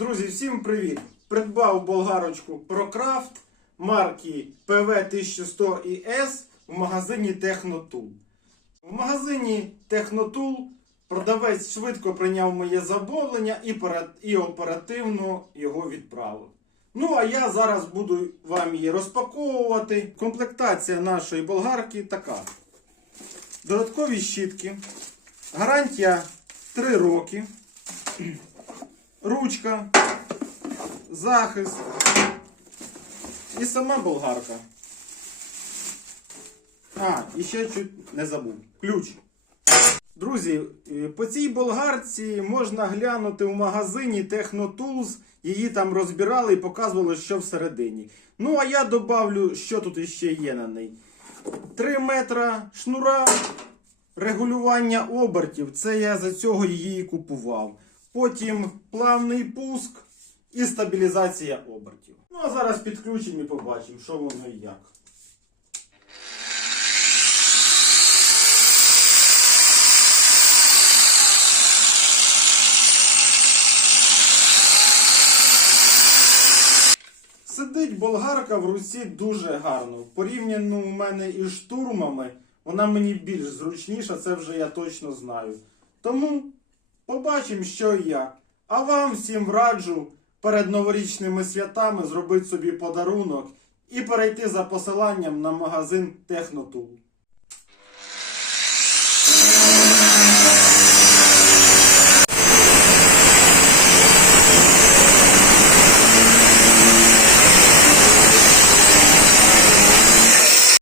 Друзі, всім привіт! Придбав болгарочку ProCraft марки PV1100 ES в магазині Technotool. В магазині Technotool продавець швидко прийняв моє замовлення і, і оперативно його відправив. Ну, а я зараз буду вам її розпаковувати. Комплектація нашої болгарки така. Додаткові щітки. Гарантія 3 роки. Ручка. Захист. І сама болгарка. А, і ще чуть не забув. Ключ. Друзі, е, по цій болгарці можна глянути в магазині Technotools. Її там розбирали і показували, що всередині. Ну, а я добавлю, що тут іще є на неї. 3 метра шнура, регулювання обертів. Це я за цього її купував. Потім плавний пуск і стабілізація обертів. Ну а зараз підключимо і побачимо, що воно і як. Сидить болгарка в руці дуже гарно. Порівняно у мене із штурмами, вона мені більш зручніша, це вже я точно знаю. Тому побачимо, що і як. А вам всім раджу перед новорічними святами зробити собі подарунок і перейти за посиланням на магазин Технотул.